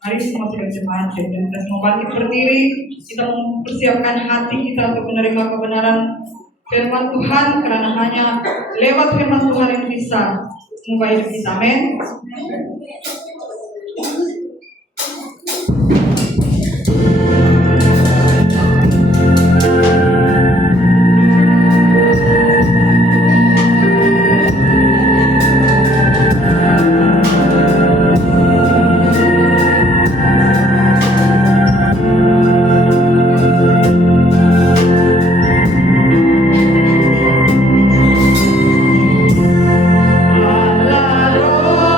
Mari semua sudah jemaat dan kita semua bangkit berdiri. Kita mempersiapkan hati kita untuk menerima kebenaran firman Tuhan, karena hanya lewat firman Tuhan yang bisa mengubah hidup kita. Amin. Allah, Roh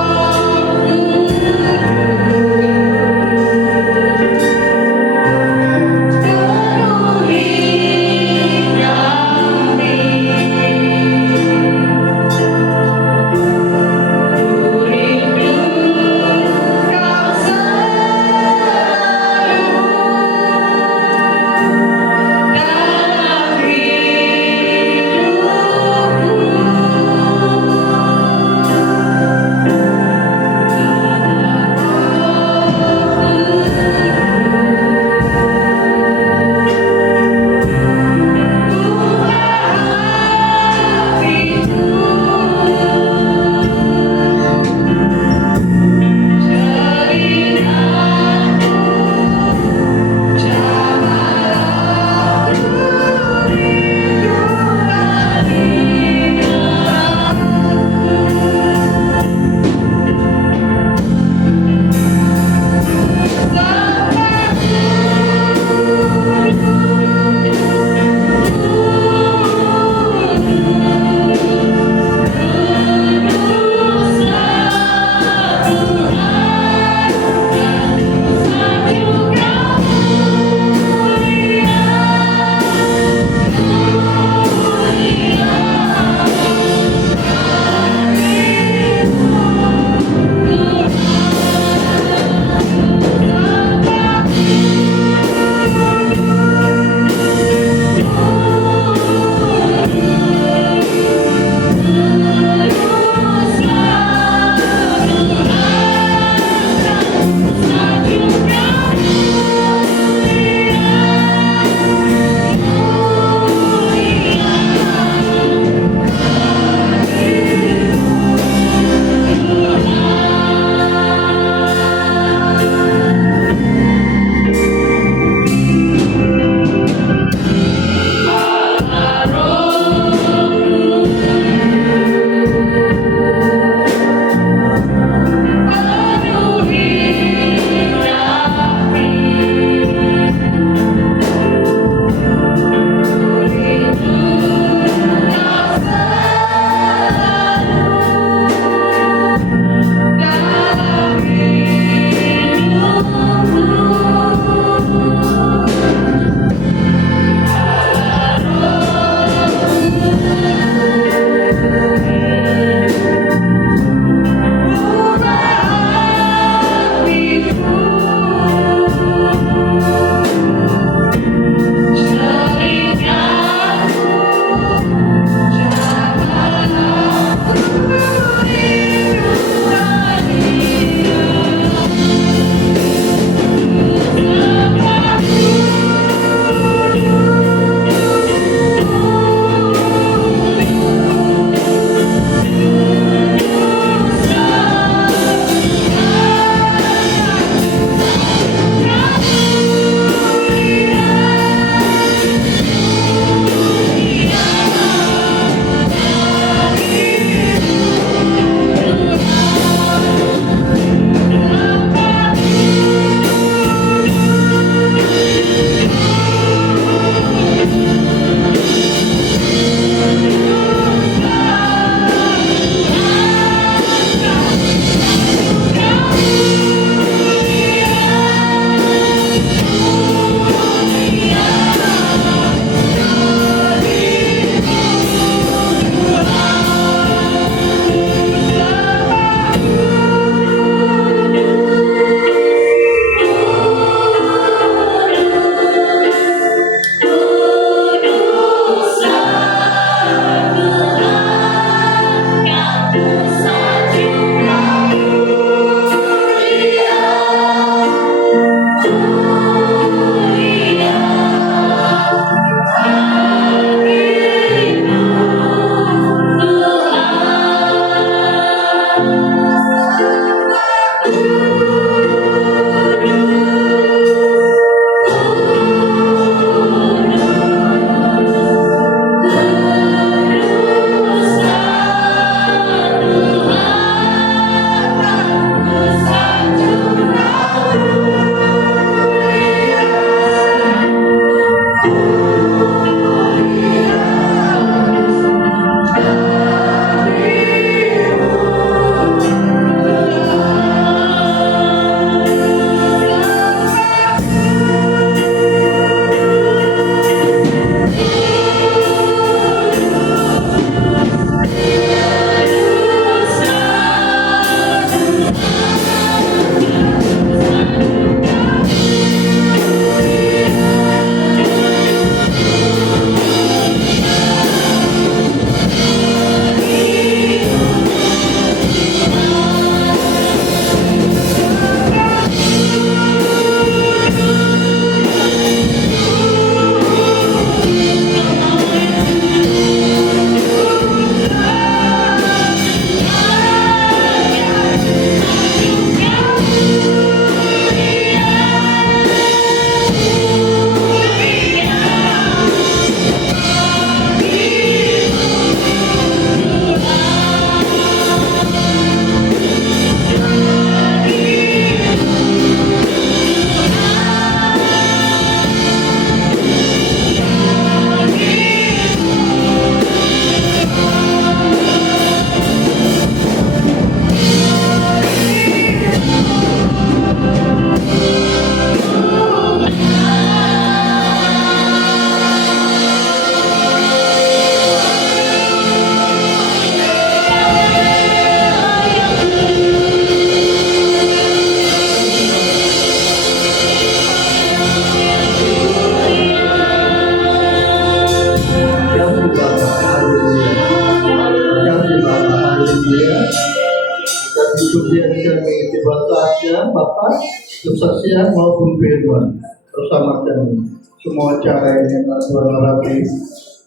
kesaksian Bapak, kesaksian maupun firman bersama kami. Semua cara yang Tuhan berarti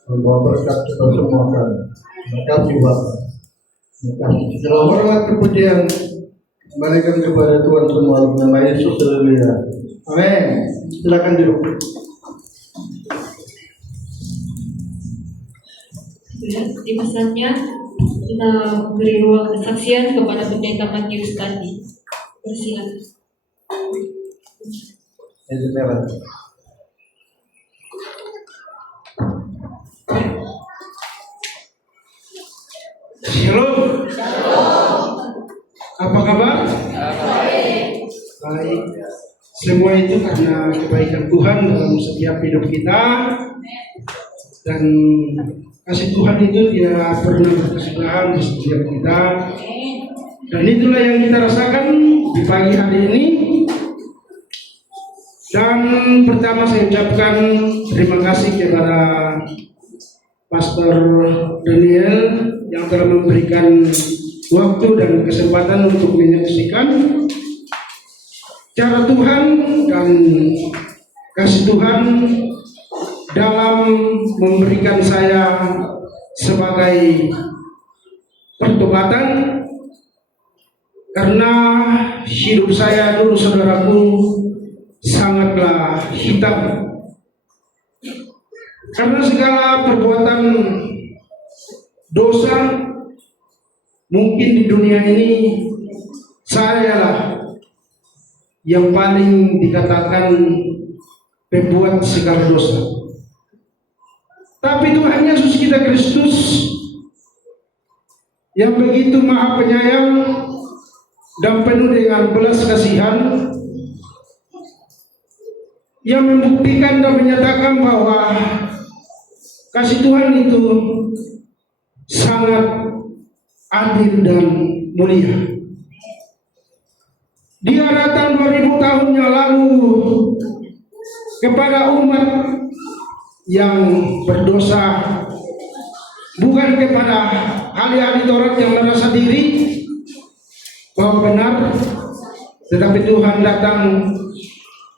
membawa berkat kita semua kami. Terima kasih Bapak. Terima kasih. Segala hormat kepujian kembalikan kepada Tuhan semua nama Yesus Haleluya. Amin. Silakan duduk. Di masanya kita beri ruang kesaksian kepada Pendeta Matius tadi. Persilakan. Shalom. Apa kabar? Baik. Semua itu karena kebaikan Tuhan dalam setiap hidup kita, dan kasih Tuhan itu tidak pernah berkesudahan di setiap kita. Dan itulah yang kita rasakan di pagi hari ini. Dan pertama saya ucapkan terima kasih kepada Pastor Daniel yang telah memberikan waktu dan kesempatan untuk menyaksikan cara Tuhan dan kasih Tuhan dalam memberikan saya sebagai pertobatan, karena hidup saya dulu saudaraku sangatlah hitam karena segala perbuatan dosa. Mungkin di dunia ini saya lah yang paling dikatakan pembuat segala dosa. Tapi Tuhan Yesus kita Kristus yang begitu maha penyayang dan penuh dengan belas kasihan, yang membuktikan dan menyatakan bahwa kasih Tuhan itu sangat adil dan mulia. Dia datang 2000 tahun yang lalu kepada umat yang berdosa, bukan kepada ahli-ahli Taurat yang merasa diri bahwa benar, tetapi Tuhan datang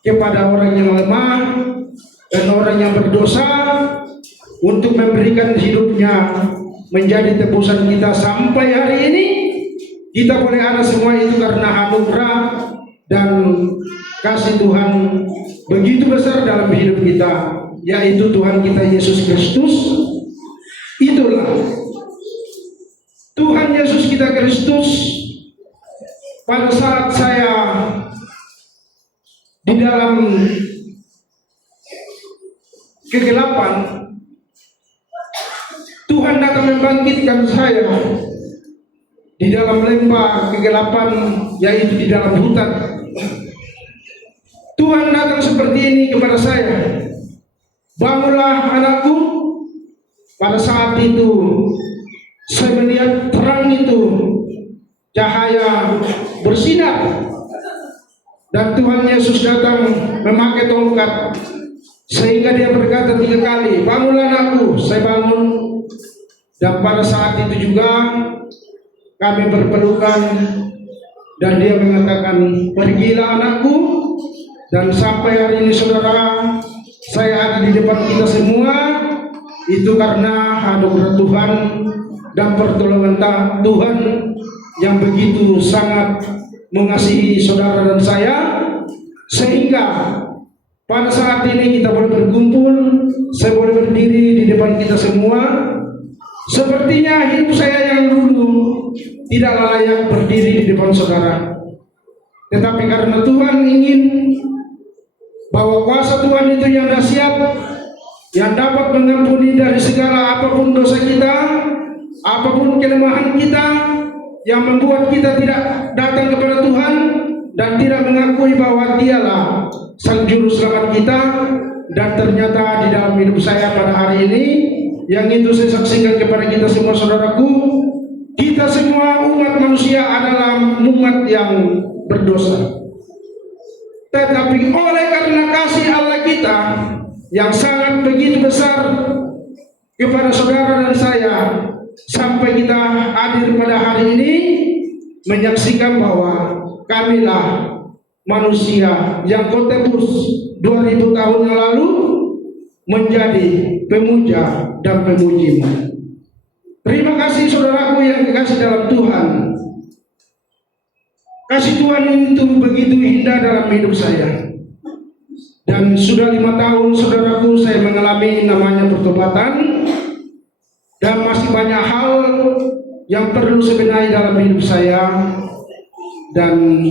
kepada orang yang lemah dan orang yang berdosa untuk memberikan hidupnya menjadi tebusan kita. Sampai hari ini kita boleh ada semua itu karena anugerah dan kasih Tuhan begitu besar dalam hidup kita, yaitu Tuhan kita Yesus Kristus. Itulah Tuhan Yesus kita Kristus. Pada saat saya di dalam kegelapan, Tuhan datang membangkitkan saya di dalam lembah kegelapan, yaitu di dalam hutan. Tuhan datang seperti ini kepada saya. Bangunlah anakku. Pada saat itu saya melihat terang itu, cahaya bersinar, dan Tuhan Yesus datang memakai tongkat, sehingga dia berkata 3 kali, bangunlah anakku. Saya bangun. Dan pada saat itu juga kami berpelukan, dan dia mengatakan, pergilah anakku. Dan sampai hari ini saudara, saya ada di depan kita semua, itu karena anugerah Tuhan dan pertolongan Tuhan yang begitu sangat mengasihi saudara dan saya, sehingga pada saat ini kita boleh berkumpul, saya boleh berdiri di depan kita semua. Sepertinya hidup saya yang dulu tidaklah layak berdiri di depan saudara, tetapi karena Tuhan ingin bahwa kuasa Tuhan itu yang dahsyat, yang dapat mengampuni dari segala apapun dosa kita, apapun kelemahan kita, yang membuat kita tidak datang kepada Tuhan dan tidak mengakui bahwa Dialah Sang Juru Selamat kita. Dan ternyata di dalam hidup saya pada hari ini, yang itu saya saksikan kepada kita semua saudaraku, kita semua umat manusia adalah umat yang berdosa. Tetapi oleh karena kasih Allah kita yang sangat begitu besar kepada saudara dan saya, sampai kita hadir pada hari ini menyaksikan bahwa kamilah manusia yang kau tebus 2000 tahun yang lalu menjadi pemuja dan pemujimu. Terima kasih saudaraku yang dikasih dalam Tuhan. Kasih Tuhan itu begitu indah dalam hidup saya. Dan sudah 5 tahun saudaraku saya mengalami namanya pertobatan. Dan masih banyak hal yang perlu saya benahi dalam hidup saya. Dan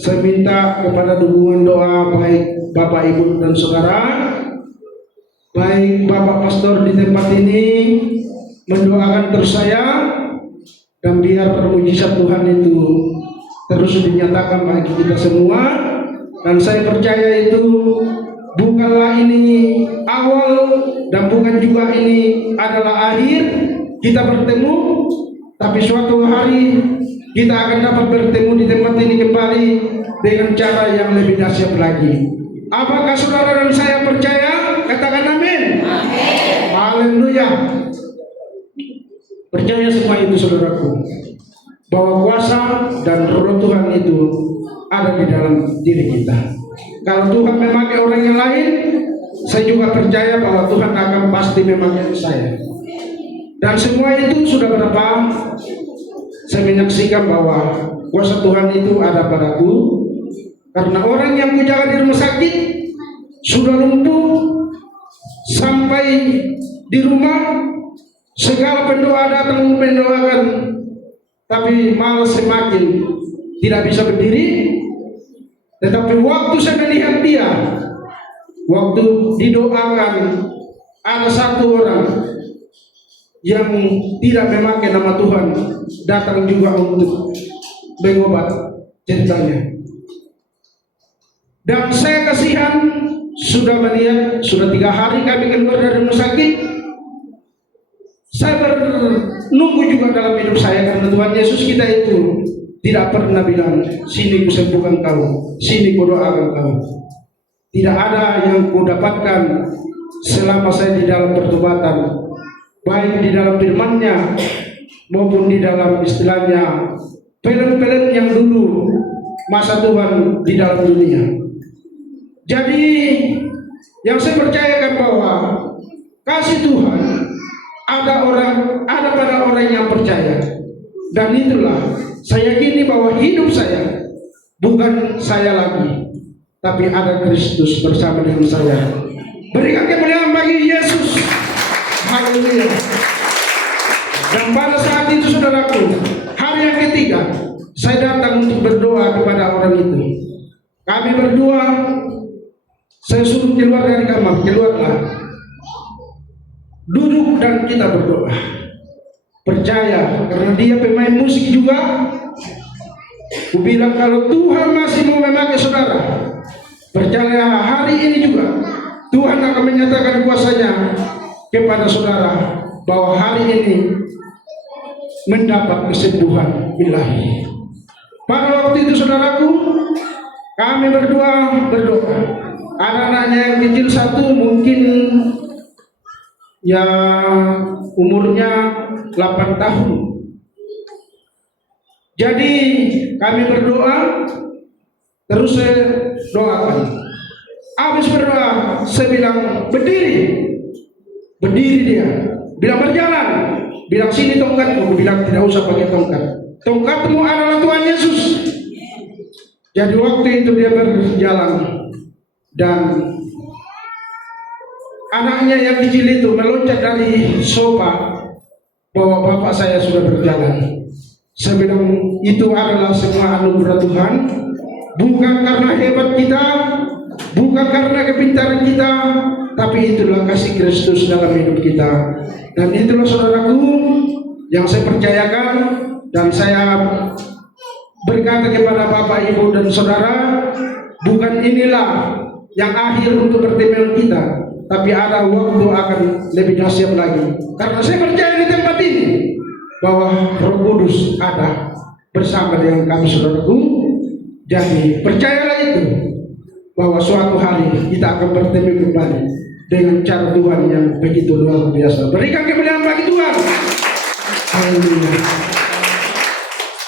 saya minta kepada dukungan doa baik Bapak Ibu dan Saudara, baik Bapak Pastor di tempat ini mendoakan terus saya, dan biar permujizat Tuhan itu terus dinyatakan bagi kita semua. Dan saya percaya itu bukanlah ini awal dan bukan juga ini adalah akhir kita bertemu, tapi suatu hari kita akan dapat bertemu di tempat ini kembali dengan cara yang lebih dahsyat lagi. Apakah saudara dan saya percaya? Katakan amin. Haleluya. Percaya semua itu saudaraku, bahwa kuasa dan roh Tuhan itu ada di dalam diri kita. Kalau Tuhan memakai orang yang lain, saya juga percaya bahwa Tuhan akan pasti memakai saya. Dan semua itu sudah berapa? Saya menyaksikan bahwa kuasa Tuhan itu ada padaku. Karena orang yang kujaga di rumah sakit sudah lumpuh sampai di rumah, segala pendoa datang mendoakan, tapi malah semakin tidak bisa berdiri. Tetapi waktu saya melihat dia, waktu didoakan, ada satu orang yang tidak memakai nama Tuhan datang juga untuk mengobat ceritanya. Dan saya kasihan, sudah melihat, sudah 3 hari kami keluar dari rumah sakit. Saya menunggu juga dalam hidup saya, karena Tuhan Yesus kita itu tidak pernah bilang, sini kusembuhkan kau, sini kudoakan kau. Tidak ada yang kudapatkan selama saya di dalam pertobatan, baik di dalam firman-Nya maupun di dalam istilahnya film-film yang dulu masa Tuhan di dalam dunia. Jadi yang saya percayakan bahwa kasih Tuhan ada pada orang yang percaya. Dan itulah saya yakini bahwa hidup saya bukan saya lagi, tapi ada Kristus bersama dengan saya. Berikan kemuliaan bagi Yesus. Haleluya. Dan pada saat itu saudaraku, hari yang ketiga saya datang untuk berdoa kepada orang itu. Kami berdua, saya suruh keluar dari kamar, keluarlah, duduk dan kita berdoa. Percaya, karena dia pemain musik juga. Aku bilang kalau Tuhan masih mau memakai saudara, percaya hari ini juga Tuhan akan menyatakan kuasanya kepada saudara, bahwa hari ini mendapat kesembuhan ilahi. Pada waktu itu saudaraku, kami berdua berdoa. Anak-anaknya yang kecil satu mungkin ya umurnya 8 tahun. Jadi kami berdoa, terus saya doakan. Habis berdoa, saya bilang berdiri. Berdiri dia, bilang berjalan, bilang sini tongkatmu, bilang tidak usah pakai tongkat. Tongkatmu adalah Tuhan Yesus. Jadi waktu itu dia berjalan, dan anaknya yang kecil itu meloncat dari sofa bahwa bapak saya sudah berjalan. Saya bilang itu adalah semua anugerah Tuhan, bukan karena hebat kita, bukan karena kepintaran kita, tapi itulah kasih Kristus dalam hidup kita. Dan itulah saudaraku yang saya percayakan, dan saya berkata kepada Bapak, Ibu, dan Saudara, bukan inilah yang akhir untuk pertemuan kita, tapi ada waktu akan lebih dahsyat lagi. Karena saya percaya di tempat ini bahwa Roh Kudus ada bersama dengan kami saudaraku. Jadi percayalah itu, bahwa suatu hari kita akan bertemu kembali dengan cara Tuhan yang begitu luar biasa. Berikan kemuliaan bagi Tuhan. Haleluya.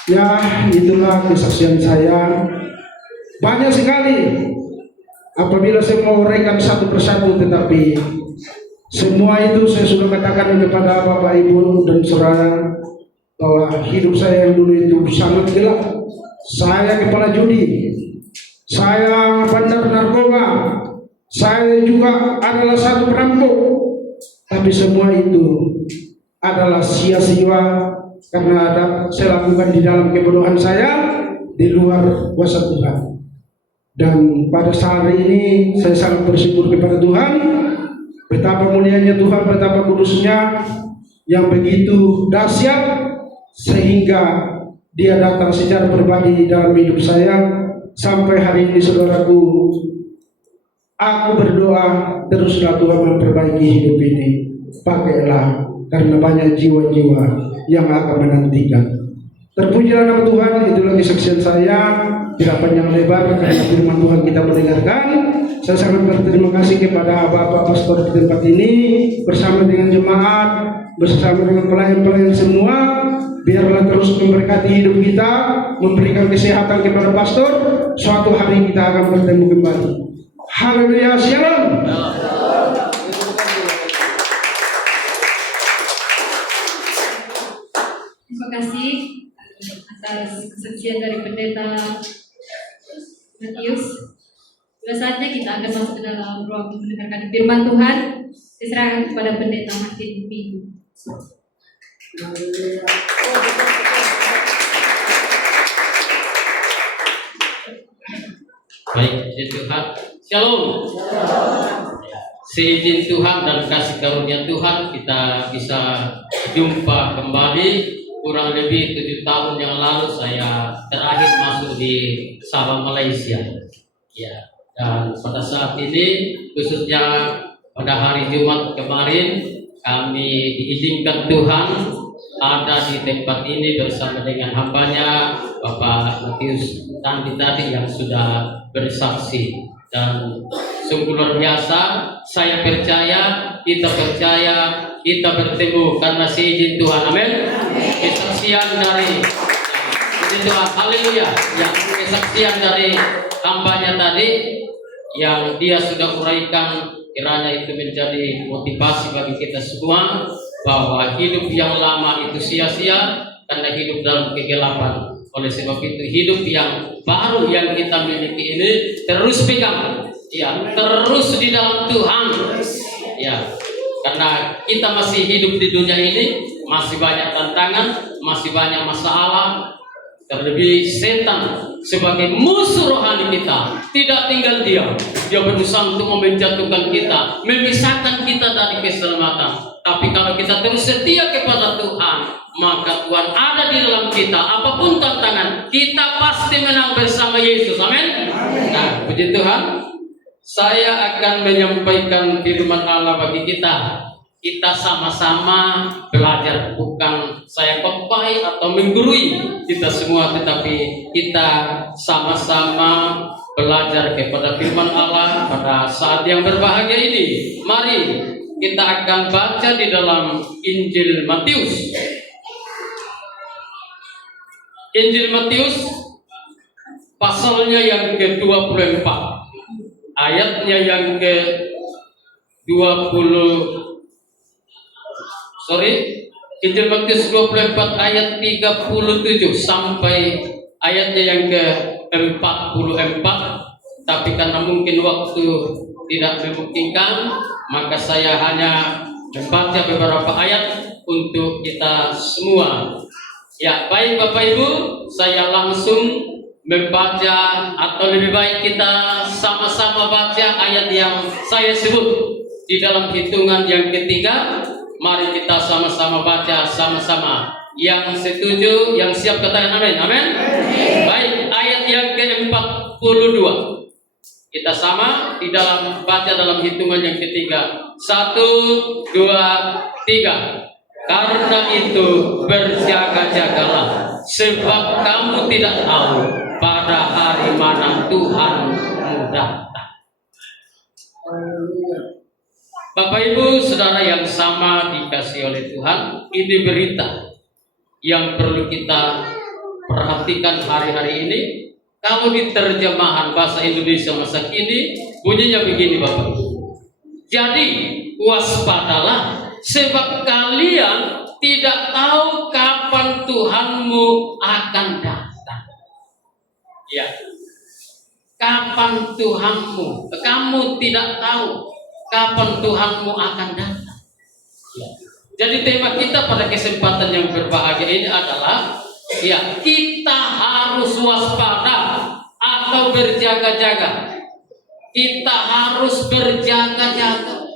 Ya, itulah kesaksian saya. Banyak sekali apabila saya mau uraikan satu persatu, tetapi semua itu saya sudah katakan kepada Bapak Ibu dan Saudara bahwa hidup saya yang dulu itu sangat gelap. Saya kepala judi, saya bandar narkoba, saya juga adalah satu perampok. Tapi semua itu adalah sia-sia karena ada saya lakukan di dalam kebodohan saya di luar kuasa Tuhan. Dan pada saat ini saya sangat bersyukur kepada Tuhan, betapa mulianya Tuhan, betapa kudusnya yang begitu dahsyat sehingga Dia datang secara pribadi di dalam hidup saya. Sampai hari ini saudaraku, aku berdoa teruslah Tuhan memperbaiki hidup ini. Pakailah, karena banyak jiwa-jiwa yang akan menantikan. Terpujilah nama Tuhan. Itulah kesaksian saya, tidak panjang lebar karena firman Tuhan kita mendengarkan. Saya sangat berterima kasih kepada Bapak Pastor di tempat ini, bersama dengan jemaat, bersama dengan pelayan-pelayan semua. Biarlah terus memberkati hidup kita, memberikan kesehatan kepada pastor. Suatu hari kita akan bertemu kembali. Haleluya, shalom. Terima kasih atas kesaksian dari Pendeta Matius. Sudah saatnya kita akan masuk ke dalam ruang mendengarkan firman Tuhan. Diserahkan kepada Pendeta Martin Minggu. Baik, puji Tuhan. Shalom. Seizin Tuhan dan kasih karunia Tuhan kita bisa jumpa kembali. Kurang lebih 7 tahun yang lalu saya terakhir masuk di Sabang, Malaysia. Ya, dan pada saat ini khususnya pada hari Jumat kemarin kami diizinkan Tuhan ada di tempat ini bersama dengan hambanya Bapak Matius Tandi tadi yang sudah bersaksi, dan sungguh luar biasa. Saya percaya, kita bertemu karena seizin Tuhan. Amin. Kesaksian dari Tuhan, haleluya. Yang kesaksian dari hambanya tadi yang dia sudah uraikan, kiranya itu menjadi motivasi bagi kita semua bahwa hidup yang lama itu sia-sia karena hidup dalam kegelapan. Oleh sebab itu hidup yang baru yang kita miliki ini terus pegang, ya, terus di dalam Tuhan, ya, karena kita masih hidup di dunia ini, masih banyak tantangan, masih banyak masalah. Terlebih setan sebagai musuh rohani kita tidak tinggal diam. Dia berusaha untuk menjatuhkan kita, memisahkan kita dari keselamatan. Tapi kalau kita terus setia kepada Tuhan, maka Tuhan ada di dalam kita. Apapun tantangan, kita pasti menang bersama Yesus. Amin. Nah, puji Tuhan. Saya akan menyampaikan firman Allah bagi kita. Kita sama-sama belajar, bukan saya khotbah atau menggurui kita semua, tetapi kita sama-sama belajar kepada firman Allah pada saat yang berbahagia ini. Mari kita akan baca di dalam Injil Matius. Injil Matius pasalnya yang ke-24, ayatnya yang Injil Matius 24 ayat 37 sampai ayatnya yang ke-44. Tapi karena mungkin waktu tidak memungkinkan, maka saya hanya membaca beberapa ayat untuk kita semua. Ya, baik Bapak Ibu, saya langsung membaca, atau lebih baik kita sama-sama baca ayat yang saya sebut di dalam hitungan yang ketiga. Mari kita sama-sama baca sama-sama. Yang setuju, yang siap katakan amin. Amin. Baik, ayat yang ke-42. Kita sama di dalam baca dalam hitungan yang ketiga. 1, 2, 3. Karena itu berjaga-jagalah, sebab kamu tidak tahu pada hari mana Tuhan datang. Bapak Ibu Saudara yang sama dikasih oleh Tuhan, ini berita yang perlu kita perhatikan hari-hari ini. Kalau di terjemahan bahasa Indonesia masa kini bunyinya begini Bapak. Jadi waspadalah, sebab kalian tidak tahu kapan Tuhanmu akan datang. Ya, kapan Tuhanmu? Kamu tidak tahu kapan Tuhanmu akan datang. Ya. Jadi tema kita pada kesempatan yang berbahagia ini adalah ya, kita harus waspada atau berjaga-jaga. Kita harus berjaga-jaga.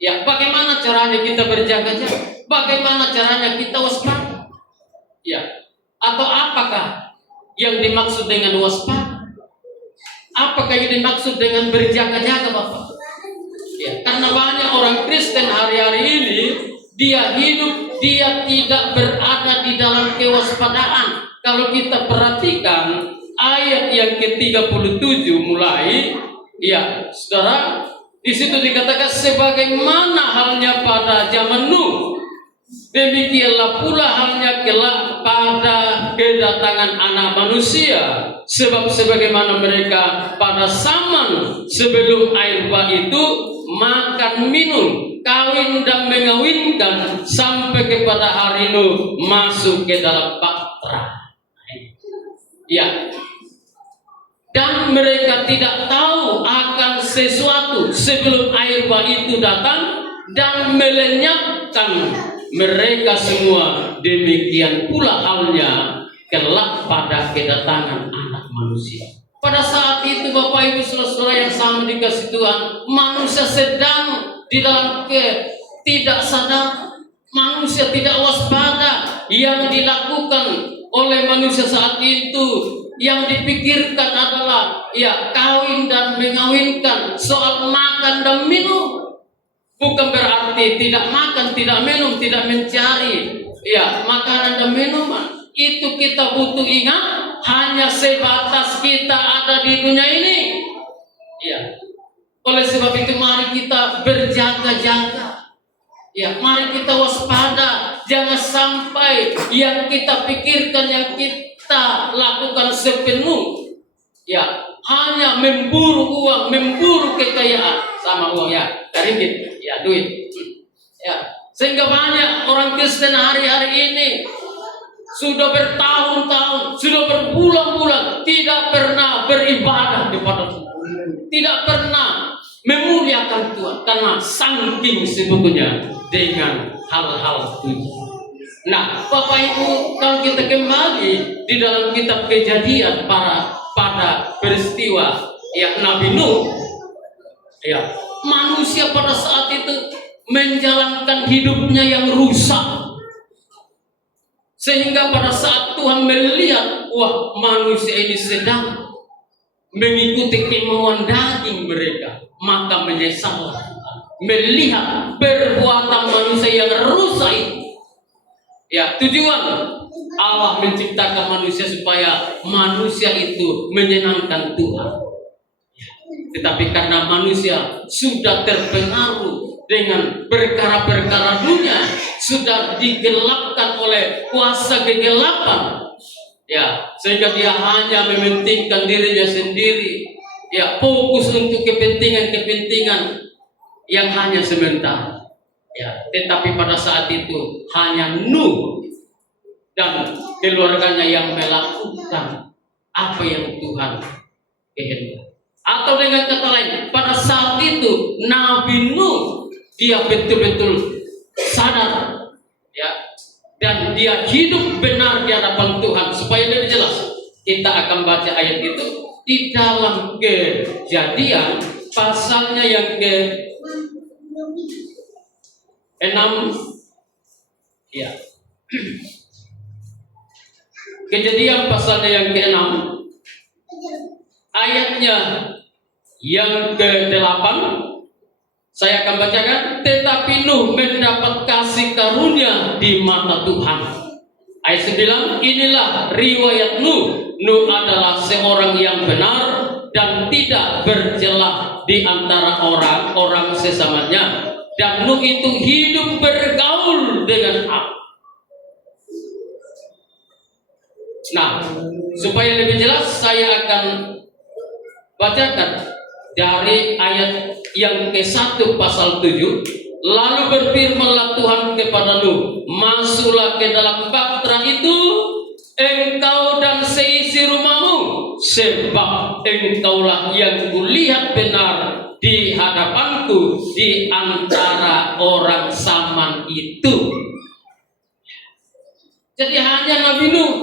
Ya, bagaimana caranya kita berjaga-jaga? Bagaimana caranya kita waspada? Ya, atau apakah yang dimaksud dengan waspada? Apakah yang dimaksud dengan berjaga-jaga, Bapak? Ya, karena banyak orang Kristen hari-hari ini dia hidup, dia tidak berada di dalam kewaspadaan. Kalau kita perhatikan ayat yang ke-37 mulai, ya, saudara, di situ dikatakan sebagaimana halnya pada zaman Nuh, demikianlah pula halnya kelak pada kedatangan Anak Manusia. Sebab sebagaimana mereka pada zaman sebelum air bah itu makan minum, kawin dan mengawinkan sampai kepada hari Nuh masuk ke dalam bahtera. Ya. Dan mereka tidak tahu akan sesuatu sebelum air bah itu datang dan melenyapkan mereka semua. Demikian pula halnya kelak pada kedatangan Anak Manusia. Pada saat itu Bapak Ibu saudara yang sama dikasih Tuhan, manusia sedang di dalam tidak sadar, manusia tidak waspada. Yang dilakukan oleh manusia saat itu, yang dipikirkan adalah ya kawin dan mengawinkan, soal makan dan minum. Bukan berarti tidak makan, tidak minum, tidak mencari ya makanan dan minuman. Itu kita butuh ingat, hanya sebatas kita ada di dunia ini. Ya. Oleh sebab itu mari kita berjaga-jaga. Ya, mari kita waspada. Jangan sampai yang kita pikirkan, yang kita lakukan sepenuh ya hanya memburu uang, memburu kekayaan sama uang ya, ringgit, ya duit. Ya, sehingga banyak orang Kristen hari-hari ini sudah bertahun-tahun, sudah berbulan-bulan tidak pernah beribadah kepada Tuhan, tidak pernah memuliakan Tuhan karena saking sibuknya dengan hal-hal dunia. Nah, Bapak Ibu, kalau kita kembali di dalam kitab Kejadian pada peristiwa ya Nabi Nuh, ya manusia pada saat itu menjalankan hidupnya yang rusak. Sehingga pada saat Tuhan melihat, wah manusia ini sedang mengikuti kemauan daging mereka, maka menyesal melihat perbuatan manusia yang rusak itu. Ya, tujuan Allah menciptakan manusia supaya manusia itu menyenangkan Tuhan. Tetapi karena manusia sudah terpengaruh dengan perkara-perkara dunia, sudah digelapkan oleh kuasa kegelapan, ya, sehingga dia hanya mementingkan dirinya sendiri, ya, fokus untuk kepentingan-kepentingan yang hanya sementara, ya. Tetapi pada saat itu hanya Nuh dan keluarganya yang melakukan apa yang Tuhan kehendaki. Atau dengan kata lain, pada saat itu Nabi Nuh dia betul-betul sadar, ya, dan dia hidup benar di hadapan Tuhan. Supaya lebih jelas, kita akan baca ayat itu di dalam Kejadian pasalnya yang ke-6, ya. Kejadian pasalnya yang ke-6, ayatnya yang ke-8. Saya akan bacakan. Tetapi Nuh mendapat kasih karunia di mata Tuhan. Ayat 9, inilah riwayat Nuh. Nuh adalah seorang yang benar dan tidak bercelah di antara orang-orang sesamanya. Dan Nuh itu hidup bergaul dengan Allah. Nah, supaya lebih jelas saya akan bacakan dari ayat yang ke-1 pasal 7. Lalu berfirmanlah Tuhan kepada Nuh, masuklah ke dalam bahtera itu, engkau dan seisi rumahmu, sebab engkaulah yang kulihat benar di hadapanku di antara orang zaman itu. Jadi hanya Nabi Nuh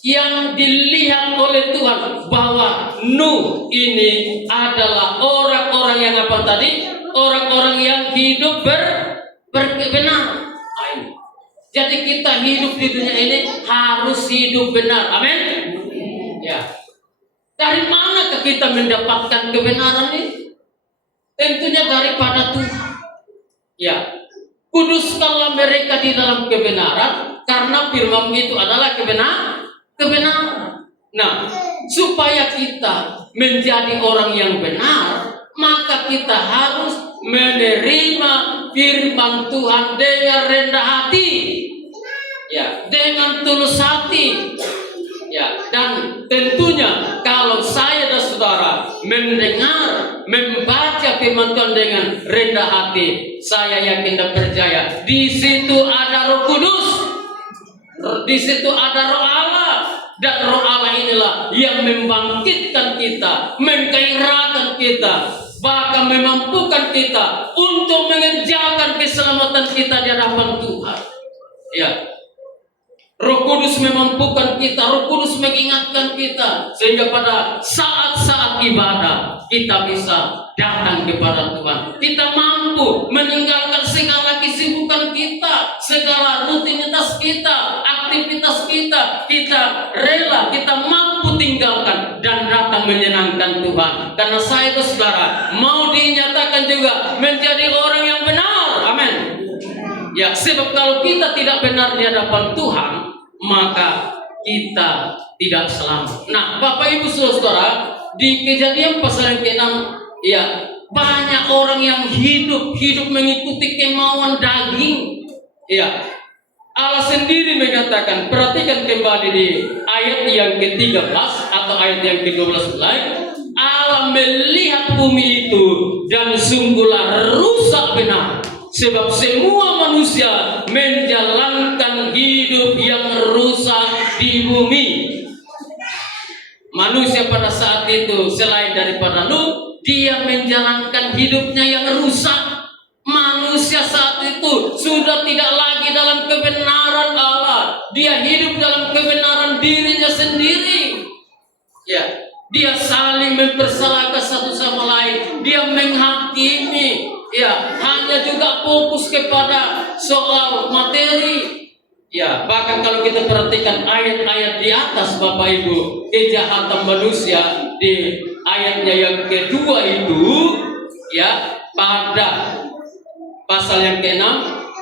yang dilihat oleh Tuhan bahwa Nuh ini adalah orang-orang yang apa tadi? Orang-orang yang hidup benar. Jadi kita hidup di dunia ini harus hidup benar. Amin. Ya. Dari manakah kita mendapatkan kebenaran ini? Tentunya daripada Tuhan. Ya. Kuduskanlah mereka di dalam kebenaran, karena firman itu adalah kebenaran. Nah, supaya kita menjadi orang yang benar, maka kita harus menerima firman Tuhan dengan rendah hati, ya, dengan tulus hati, ya. Dan tentunya kalau saya dan saudara mendengar, membaca firman Tuhan dengan rendah hati, saya yakin dan percaya di situ ada Roh Kudus, di situ ada Roh Allah. Dan Roh Allah inilah yang membangkitkan kita, menggairahkan kita, bahkan memampukan kita untuk mengerjakan keselamatan kita di hadapan Tuhan. Ya, Roh Kudus memampukan kita, Roh Kudus mengingatkan kita, sehingga pada saat-saat ibadah kita bisa datang kepada Tuhan. Kita mampu meninggalkan segala kesibukan kita, segala rutinitas kita, aktivitas kita, kita rela, kita mampu tinggalkan dan datang menyenangkan Tuhan. Karena saya itu saudara mau dinyatakan juga menjadi orang yang benar. Amin. Ya, sebab kalau kita tidak benar di hadapan Tuhan, maka kita tidak selamat. Nah, Bapak Ibu Saudara, di Kejadian pasal yang ke-6, ya, banyak orang yang hidup mengikuti kemauan daging. Ya, Allah sendiri mengatakan, perhatikan kembali di ayat yang ke-13 atau ayat yang ke-12 mulai. Allah melihat bumi itu dan sungguhlah rusak benar, sebab semua manusia menjalankan hidup yang rusak di bumi. Manusia pada saat itu selain daripada Nuh, dia menjalankan hidupnya yang rusak. Manusia saat itu sudah tidak lagi dalam kebenaran Allah. Dia hidup dalam kebenaran dirinya sendiri. Ya, dia saling mempersalahkan satu sama lain. Dia menghakimi. Ya, hanya juga fokus kepada soal materi. Ya, bahkan kalau kita perhatikan ayat-ayat di atas, Bapak Ibu, kejahatan manusia di ayatnya yang kedua itu, ya, pada pasal yang ke-6,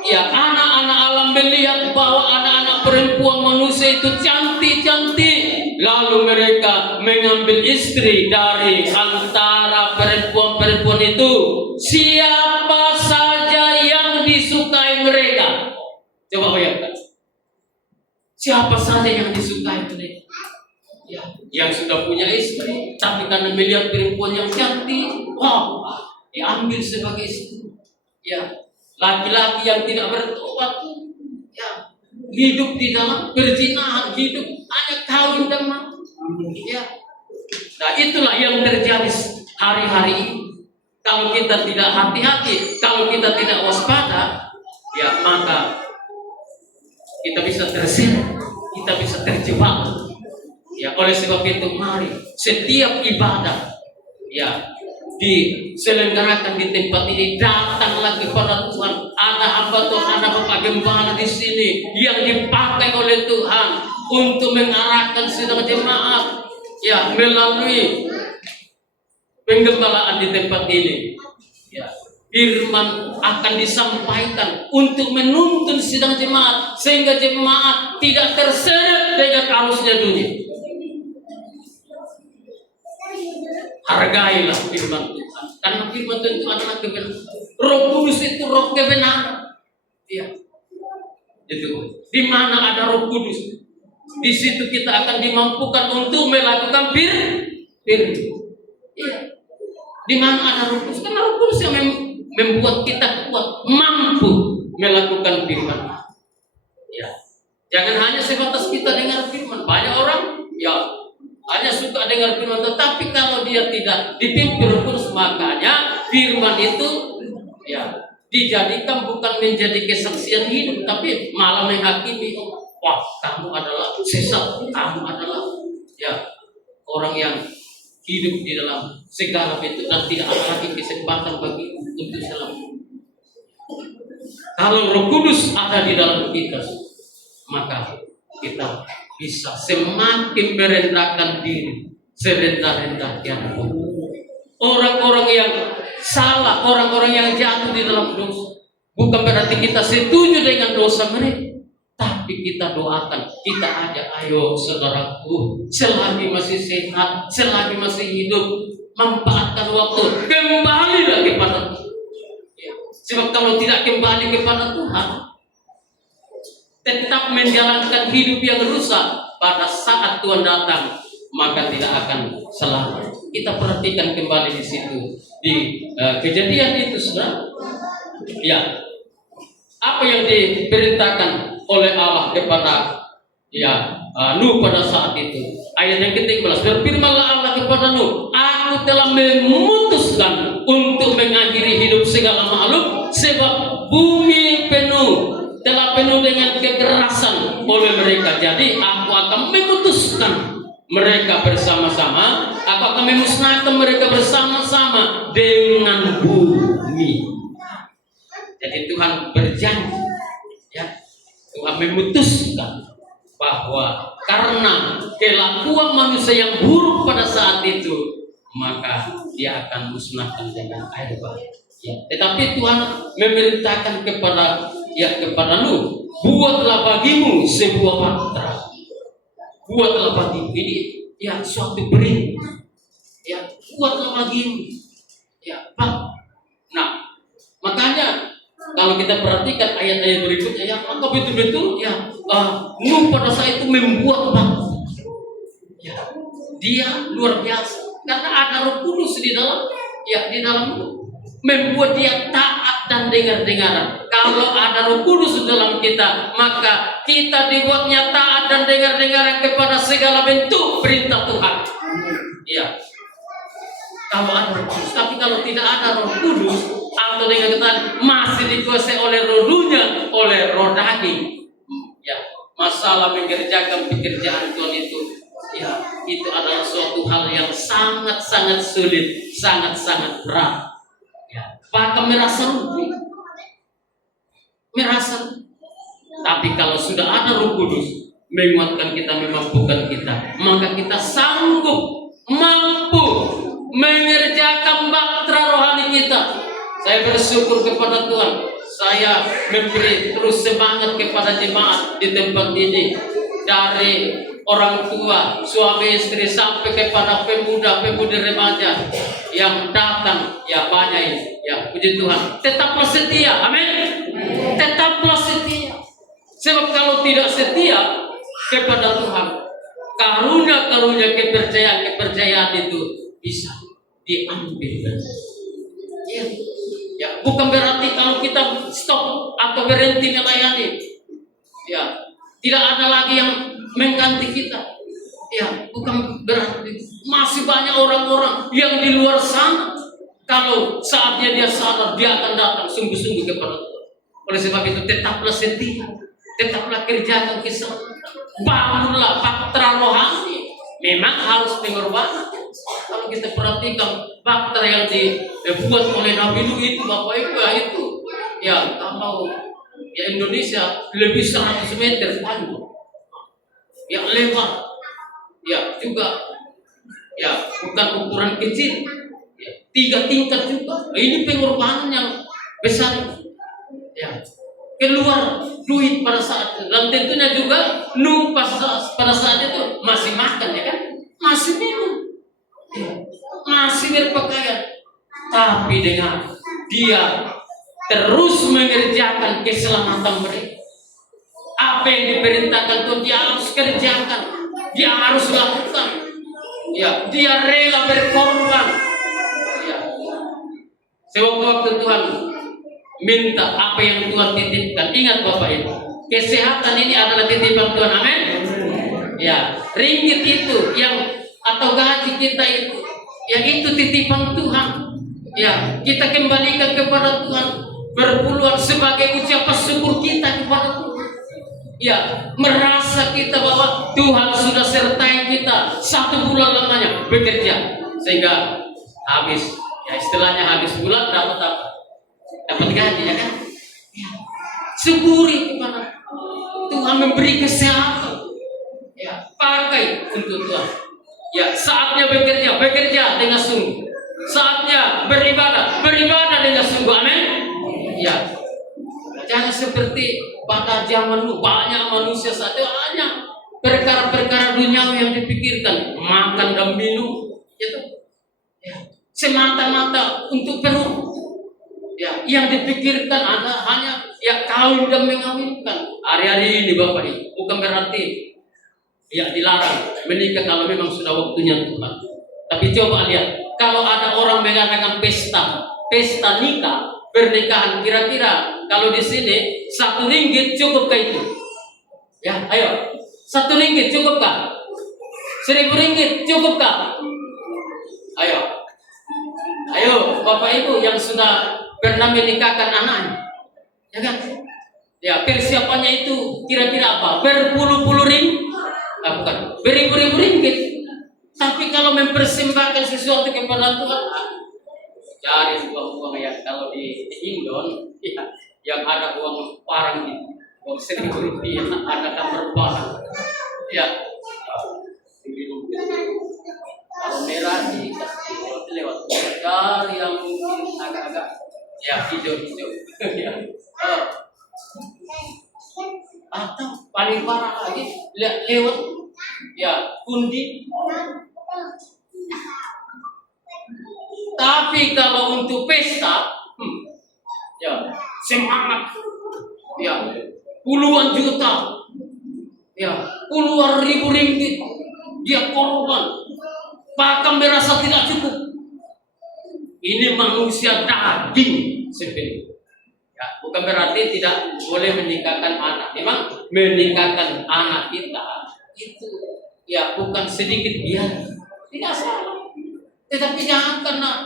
ya, anak-anak alam melihat bahwa anak-anak perempuan manusia itu cantik-cantik, lalu mereka mengambil istri dari antara perempuan-perempuan itu, siapa saja yang disukai mereka. Coba bayangkan, siapa saja yang disukai mereka, ya, yang sudah punya istri, tapi karena melihat perempuan yang cantik, wow, diambil sebagai istri. Ya, laki-laki yang tidak bertobat, ya, hidup di dalam perzinahan, hidup hanya kawin dan mati. Ya, nah itulah yang terjadi hari-hari ini. Kalau kita tidak hati-hati, kalau kita tidak waspada, ya, maka kita bisa terseret, kita bisa terjebak. Ya, oleh sebab itu mari setiap ibadah, ya, diselenggarakan di tempat ini, datanglah kepada Tuhan. Ada hamba Tuhan, ada Bapak Gembala di sini yang dipakai oleh Tuhan untuk mengarahkan sidang jemaat, ya, melalui penggembalaan di tempat ini. Ya, firman akan disampaikan untuk menuntun sidang jemaat sehingga jemaat tidak terseret dengan arusnya dunia. Hargailah firman Tuhan, karena firman Tuhan itu adalah kebenaran. Roh Kudus itu roh kebenaran. Ya, itu. Di mana ada Roh Kudus, Di situ kita akan dimampukan untuk melakukan firman. Iya. Di mana ada Roh Kudus? Karena Roh Kudus yang membuat kita kuat, mampu melakukan firman. Ya. Jangan hanya sebatas kita dengar firman. Banyak orang ya hanya suka dengar firman, tetapi kalau dia tidak dipimpin Roh Kudus, makanya firman itu ya dijadikan bukan menjadi kesaksian hidup, tapi malah menghakimi. Wah, kamu adalah sesat, kamu adalah ya orang yang hidup di dalam segala bentuk dan tidak ada lagi kesempatan bagi untuk selamat. Kalau Roh Kudus ada di dalam kita, maka kita bisa semakin merendahkan diri serendah-rendahnya. Orang-orang yang salah, orang-orang yang jatuh di dalam dosa, bukan berarti kita setuju dengan dosa mereka, tapi kita doakan, kita ajak, ayo saudaraku, selagi masih sehat, selagi masih hidup, manfaatkan waktu, kembalilah kepada Tuhan. Ya. Sebab kalau tidak kembali kepada Tuhan, tetap menjalankan hidup yang rusak, pada saat Tuhan datang, maka tidak akan selamat. Kita perhatikan kembali di situ, di kejadian itu, saudara. Ya, apa yang diperintahkan oleh Allah kepada Nuh pada saat itu? Ayat yang ke-13, berfirmanlah Allah kepada Nuh, aku telah memutuskan untuk mengakhiri hidup segala makhluk, sebab bumi telah penuh dengan kekerasan oleh mereka. Jadi aku akan memutuskan mereka bersama-sama, aku akan memusnahkan mereka bersama-sama dengan bumi. Jadi Tuhan berjanji, ya, Tuhan memutuskan bahwa karena kelakuan manusia yang buruk pada saat itu, maka dia akan musnahkan dengan air bah. Ya, tetapi Tuhan memerintahkan kepada Nuh, buatlah bagimu sebuah bahtera. Buatlah bagimu, ini ya suatu perintah. Ya, buatlah bagimu. Ya, bah. Nah, makanya kalau kita perhatikan ayat-ayat berikutnya, ya, maka betul-betul ya Nuh pada saat itu membuat bahtera. Ya, dia luar biasa karena ada Roh Kudus di dalam Nuh, membuat dia taat dan dengar-dengaran. Kalau ada Roh Kudus di dalam kita, maka kita dibuatnya taat dan dengar-dengaran kepada segala bentuk perintah Tuhan. Ya. Kalau ada Roh Kudus, tapi kalau tidak ada Roh Kudus, atau dengan kata masih dikuasai oleh roh dunia, oleh roh daging, ya, masalah mengerjakan pekerjaan Tuhan itu, ya, itu adalah suatu hal yang sangat-sangat sulit, sangat-sangat berat. Ya, bahkan merasa rugi, tapi kalau sudah ada Roh Kudus menguatkan kita, memampukan kita, maka kita mampu mengerjakan bahtera rohani kita. Saya bersyukur kepada Tuhan, saya memberi terus semangat kepada jemaat di tempat ini, dari orang tua, suami istri sampai kepada pemuda-pemudi remaja yang datang, ya banyak ini, ya puji Tuhan. Tetaplah setia, amin. Tetaplah setia. Sebab kalau tidak setia kepada Tuhan, karunia-karunia kepercayaan itu bisa diambil. Ya, bukan berarti kalau kita stop atau berhenti melayani, ya, tidak ada lagi yang mengganti kita. Ya, bukan berarti masih banyak orang-orang yang di luar sana. Kalau saatnya dia sadar, dia akan datang sungguh-sungguh kepada Tuhan. Oleh sebab itu tetaplah setia, tetaplah kerjakan kisah, bangunlah bahtera rohani. Memang harus pengorbanan. Kalau kita perhatikan bahtera yang dibuat oleh Nabi Nuh itu, Bapak Ibu, itu ya kalau ya Indonesia lebih 100 meter panjang, ya lebar, ya juga ya bukan ukuran kecil, ya 3 tingkat juga. Ini pengorbanan yang besar, ya, keluar duit pada saat itu, dan tentunya juga Nuh pada saat itu masih makan, ya kan, masih minum, ya, masih berpakaian, tapi dengan dia terus mengerjakan keselamatan mereka. Apa yang diperintahkan Tuhan, dia harus kerjakan, dia harus lakukan. Ya, dia rela berkorban. Ya. Sewaktu-waktu Tuhan minta apa yang Tuhan titipkan. Ingat Bapak Ibu, kesehatan ini adalah titipan Tuhan. Amin. Ya, ringgit itu yang atau gaji kita itu, yang itu titipan Tuhan. Ya, kita kembalikan kepada Tuhan, berpuluhan sebagai ucapan syukur kita kepada Tuhan. Ya, merasa kita bahwa Tuhan sudah sertai kita 1 bulan lamanya bekerja sehingga habis, ya istilahnya habis bulan dapat apa? Dapat gaji, ya kan? Ya. Syukuri kepada Tuhan memberi kesehatan. Ya, pakai untuk Tuhan. Ya, saatnya bekerja dengan sungguh. Saatnya beribadah dengan sungguh. Amin. Ya. Jangan seperti pada zaman dulu, banyak manusia saat itu hanya perkara-perkara duniawi yang dipikirkan, makan dan minum, gitu. Ya. Semata-mata untuk perut. Ya, yang dipikirkan hanya ya kawin dan mengawinkan. Hari-hari ini Bapak Ibu, bukan berarti ya dilarang menikah kalau memang sudah waktunya Tuhan. Tapi coba lihat, kalau ada orang mengadakan pesta nikah, pernikahan, kira-kira kalau di sini 1 ringgit cukupkah itu? Ya, ayo, 1 ringgit cukupkah? 1.000 ringgit cukupkah? Ayo, Bapak Ibu yang sudah pernah menikahkan anaknya, ya kan? Ya, persiapannya itu kira-kira apa? Berpuluh-puluh ringgit, bukan, beribu-ribu ringgit. Tapi kalau mempersembahkan sesuatu kepada Tuhan, cari uang-uang yang kalau di Indon, ya, yang ada uang parang gitu, uang 1.000 rupiah, ada kamar barang, ya, kalau merah dikasih lewat, cari yang mungkin agak-agak, ya hijau-hijau, ya. Atau paling parah lagi, lewat, ya kundi. Tapi kalau untuk pesta, ya semangat, ya puluhan juta, ya puluhan ribu ringgit dia korban, bahkan merasa tidak cukup. Ini manusia daging sebenarnya. Ya, bukan berarti tidak boleh menikahkan anak. Memang menikahkan anak kita itu ya bukan sedikit biaya, tidak salah. Tetapi jangan karena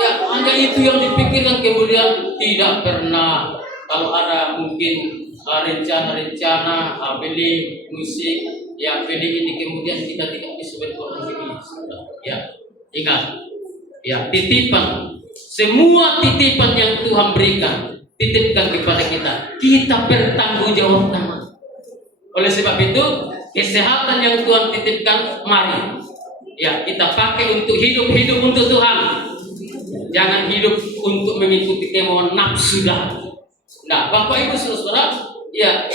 ya hanya itu yang dipikirkan kemudian tidak pernah kalau ada mungkin rencana-rencana beli musik, ya beli ini kemudian kita tidak bisa berkorban begini. Ya, ingat, ya titipan, semua titipan yang Tuhan berikan, titipkan kepada kita bertanggung jawab tangan. Oleh sebab itu, kesehatan yang Tuhan titipkan, mari ya kita pakai untuk hidup untuk Tuhan. Jangan hidup untuk mengikuti kemauan nafsu dah. Nah, Bapak Ibu Saudara, ya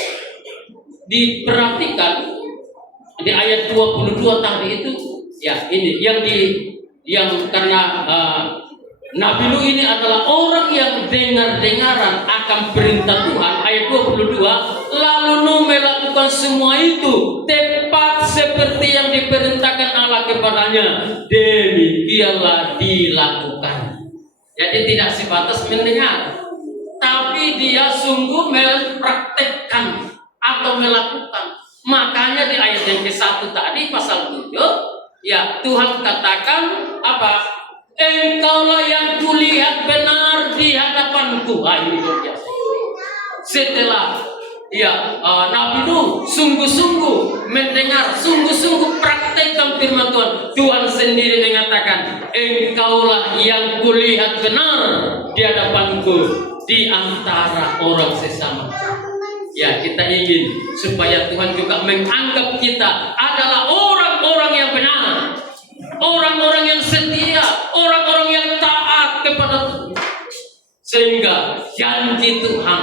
diperhatikan di ayat 22 tadi itu, ya ini yang karena Nabi Nuh ini adalah orang yang dengar-dengaran akan perintah Tuhan. Ayat 22, lalu Nuh melakukan semua itu tepat seperti yang diperintahkan Allah kepadanya. Demikianlah dilakukan. Jadi tidak sebatas mendengar, tapi dia sungguh mempraktekkan atau melakukan. Makanya di ayat yang ke-1 tadi pasal 7, ya Tuhan katakan apa? Engkaulah yang kulihat benar di hadapanku. Ini biasa. Setelah ya Nabi Nuh sungguh-sungguh mendengar, sungguh-sungguh praktekkan firman Tuhan, Tuhan sendiri mengatakan, engkaulah yang kulihat benar di hadapanku di antara orang sesama. Ya, kita ingin supaya Tuhan juga menganggap kita adalah orang-orang yang benar, orang-orang yang setia, orang-orang yang taat kepada Tuhan, sehingga janji Tuhan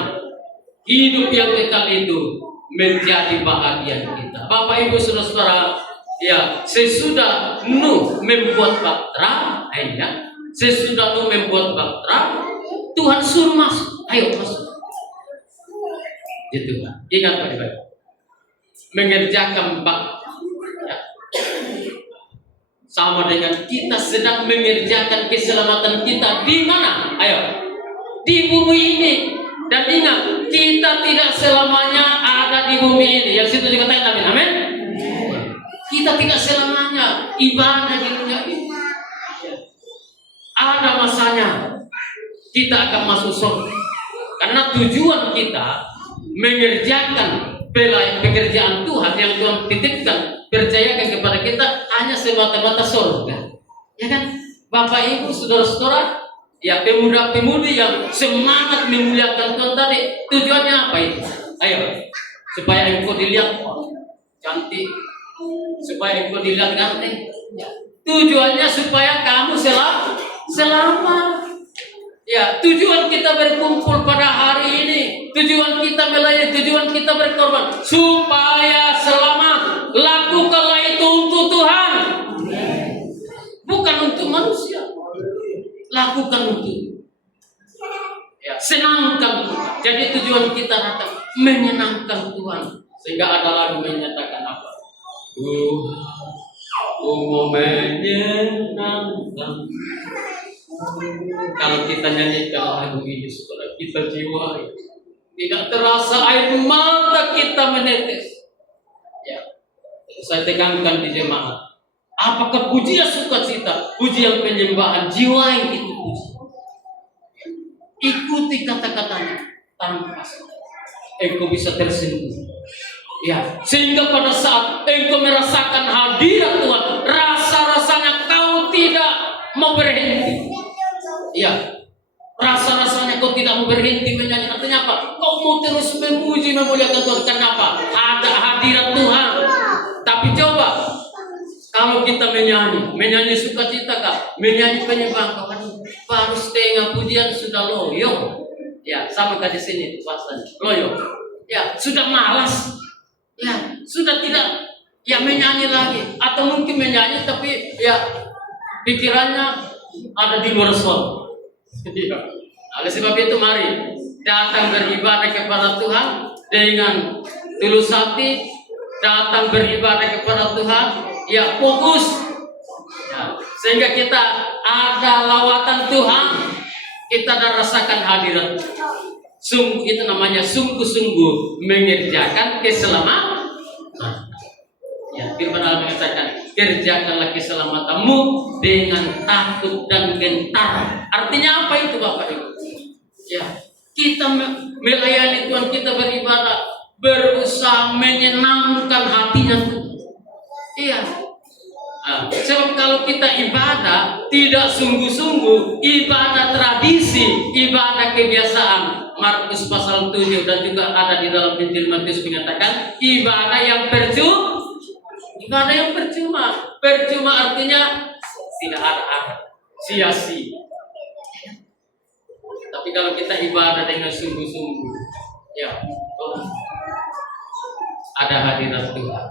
hidup yang kekal itu menjadi bahagian kita. Bapak Ibu Saudara-saudara, ya sesudah Nuh membuat bahtera, sesudah Nuh membuat bahtera, Tuhan suruh masuk, ayo masuk. Itu kan, ingat baik-baik. mengerjakan ya, sama dengan kita sedang mengerjakan keselamatan kita di mana? Ayo, di bumi ini. Dan ingat, kita tidak selamanya ada di bumi ini. Yang situ juga katakan amin. Amin. Kita tidak selamanya ibadah di dunia ini. Ada masanya kita akan masuk surga. Karena tujuan kita mengerjakan pekerjaan Tuhan yang Tuhan titipkan, percayakan kepada kita hanya semata-mata surga. Ya kan? Bapak Ibu, saudara-saudara, ya pemuda-pemudi yang semangat memuliakan Tuhan tadi, tujuannya apa itu? Ayo, supaya engkau dilihat cantik, supaya engkau dilihat ganteng. Tujuannya supaya kamu selamat. Ya, tujuan kita berkumpul pada hari ini, tujuan kita melayani, tujuan kita berkorban supaya selamat. Lakukanlah itu untuk Tuhan, bukan untuk manusia. Lakukan untuk ya, senangkan Tuhan. Jadi tujuan kita datang menyenangkan Tuhan. Sehingga ada lagu menyatakan apa? Mau menyenangkan. Kalau kita nyanyikan lagu ini, saudara, kita jiwai, tidak terasa air mata kita menetes. Ya, saya tekankan di jemaat. Apakah pujian sukacita, pujian penyembahan, jiwai itu puji. Ikuti kata-katanya tanpa sadar, engkau bisa tersentuh. Ya, sehingga pada saat engkau merasakan hadirat Tuhan, rasa-rasanya kau tidak mau berhenti. Ya, rasa-rasanya kau tidak mau berhenti menyanyi. Artinya apa? Kau mau terus memuji, memuliakan Tuhan. Kenapa? Ada hadirat Tuhan. Tapi coba, kalau kita menyanyi sukacita kah? Menyanyi penyembahan kah? Baru setengah pujian sudah loyo. Ya, sama kayak di sini bahasanya. Loyo. Ya, sudah malas. Ya, sudah tidak ya menyanyi lagi. Atau mungkin menyanyi tapi ya pikirannya ada di luar suara. Oleh sebab itu mari datang beribadah kepada Tuhan dengan tulus hati, datang beribadah kepada Tuhan, ya fokus, ya, sehingga kita ada lawatan Tuhan, kita ada rasakan hadirat. Sungguh itu namanya sungguh-sungguh mengerjakan keselamatan. Ya, firman Allah mengatakan, kerjakanlah keselamatanmu dengan takut dan gentar. Artinya apa itu Bapak Ibu? Ya, kita melayani Tuhan, kita beribadah, berusaha menyenangkan hatinya Tuhan. Iya. Nah, sebab kalau kita ibadah tidak sungguh-sungguh, ibadah tradisi, ibadah kebiasaan. Markus pasal 7 dan juga ada di dalam Injil Matius mengatakan ibadah yang percuma. Ibadah yang percuma. Percuma artinya tidak ada, sia-sia. Tapi kalau kita ibadah dengan sungguh-sungguh, ya, ada hadirat Tuhan.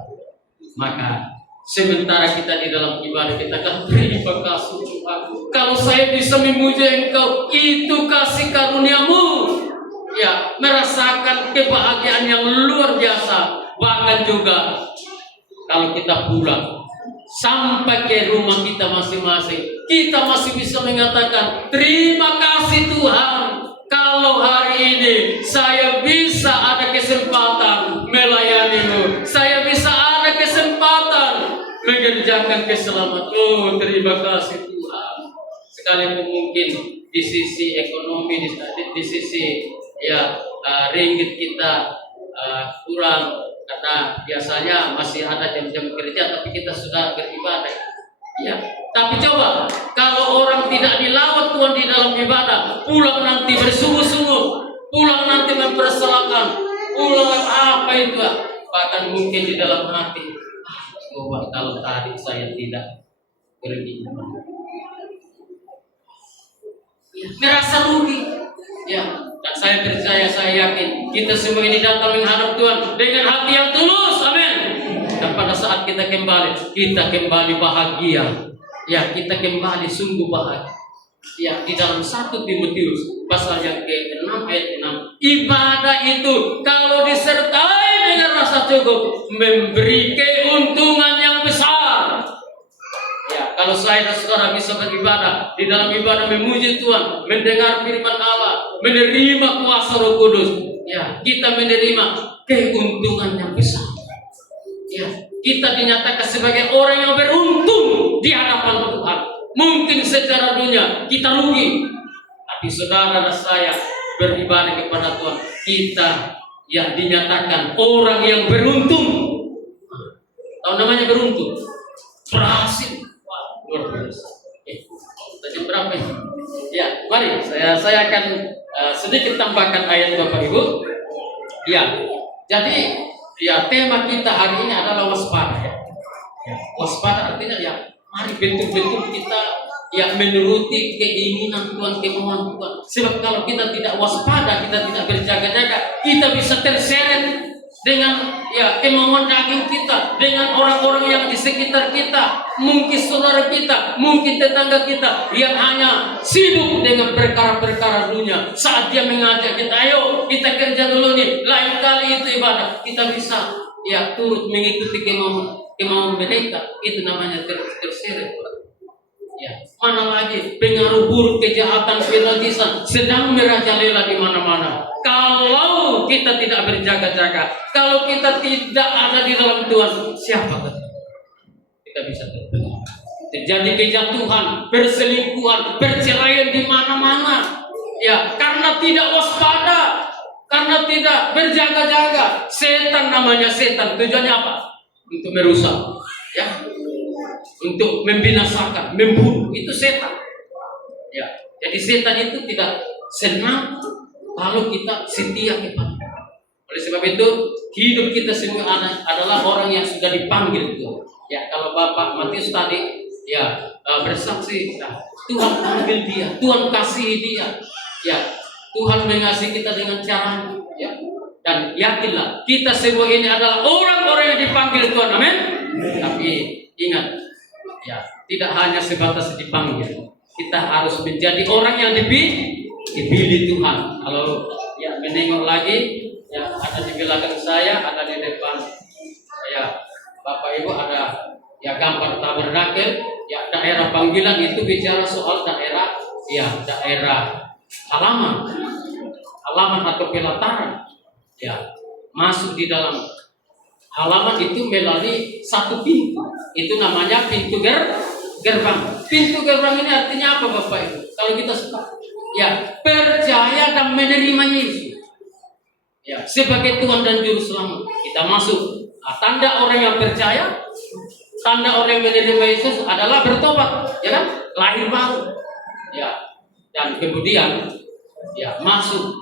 Maka sementara kita di dalam ibadah, kita akan terima kasih Tuhan. Kalau saya bisa memuji Engkau, itu kasih karuniamu. Ya, merasakan kebahagiaan yang luar biasa. Bahkan juga kalau kita pulang sampai ke rumah kita masing-masing, kita masih bisa mengatakan terima kasih Tuhan. Kalau hari ini saya bisa ada kesempatan melayani-Mu, saya bisa ada kesempatan mengerjakan keselamatan. Oh, terima kasih Tuhan. Sekalipun mungkin di sisi ekonomi, di sisi ya ringgit kita kurang, karena biasanya masih ada jam-jam kerja, tapi kita sudah beribadah. Ya, tapi coba kalau orang tidak dilawat Tuhan di dalam ibadah, pulang nanti bersungguh-sungguh, pulang nanti mempersoalkan, pulang apa itu? Bahkan mungkin di dalam hati, coba kalau tadi saya tidak pergi, ya, merasa rugi. Ya, dan saya percaya, saya yakin kita semua ini datang menghadap Tuhan dengan hati yang tulus, amin. Dan pada saat kita kembali bahagia. Ya, kita kembali sungguh bahagia. Ya, di dalam 1 Timotius pasal yang ke-6 ayat 6, ibadah itu kalau disertai dengan rasa merasa cukup, memberi keuntungan yang besar. Ya, kalau saya dan saudara bisa beribadah, di dalam ibadah memuji Tuhan, mendengar firman Allah, menerima kuasa Roh Kudus, ya, kita menerima keuntungan yang besar. Ya, kita dinyatakan sebagai orang yang beruntung di hadapan Tuhan. Mungkin secara dunia kita rugi, tapi saudara dan saya beribadah kepada Tuhan, kita yang dinyatakan orang yang beruntung. Tahu namanya beruntung? Berhasil. Wah, luar biasa. Jam berapa ini? Ya, mari saya akan sedikit tambahkan ayat Bapak Ibu. Ya, jadi ya tema kita hari ini adalah waspada. Ya. Waspada artinya ya, mari betul-betul kita ya menuruti keinginan Tuhan, kemauan Tuhan. Sebab kalau kita tidak waspada, kita tidak berjaga-jaga, kita bisa terseret dengan ya kemauan daging kita, dengan orang-orang yang di sekitar kita, mungkin saudara kita, mungkin tetangga kita yang hanya sibuk dengan perkara-perkara dunia. Saat dia mengajak kita, ayo kita kerja dulu nih, lain kali itu ibadah, kita bisa ya turut mengikuti kemauan mereka. Itu namanya terseret. Ya, mana lagi pengaruh buruk, kejahatan, penajiskan sedang merajalela di mana-mana. Kalau kita tidak berjaga-jaga, kalau kita tidak ada di dalam Tuhan, siapa kita bisa terjadi kejatuhan, perselingkuhan, perceraian di mana-mana. Ya, karena tidak waspada, karena tidak berjaga-jaga. Setan namanya setan. Tujuannya apa? Untuk merusak. Ya. Untuk membinasakan, membunuh, itu setan. Ya, jadi setan itu tidak senang kalau kita setia kepada. Oleh sebab itu, hidup kita semua adalah orang yang sudah dipanggil Tuhan. Ya, kalau Bapak Matius tadi ya bersaksi, nah, Tuhan panggil dia, Tuhan kasih dia. Ya, Tuhan mengasihi kita dengan cara ya. Dan yakinlah, kita semua ini adalah orang-orang yang dipanggil Tuhan. Amin. Tapi ingat, ya, tidak hanya sebatas dipanggil, kita harus menjadi orang yang dipilih Tuhan. Kalau ya menengok lagi, ya ada di belakang saya, ada di depan, ya Bapak Ibu ada ya gambar tabernakel. Ya, daerah panggilan itu bicara soal daerah, ya daerah halaman atau pelataran. Ya, masuk di dalam halaman itu melalui satu pintu. Itu namanya pintu gerbang. Pintu gerbang ini artinya apa Bapak Ibu? Kalau kita ya percaya dan menerima Yesus ya sebagai Tuhan dan Juru Selamat, kita masuk. Nah, tanda orang yang percaya, tanda orang yang menerima Yesus adalah bertobat, ya kan? Lahir baru. Ya. Dan kemudian ya masuk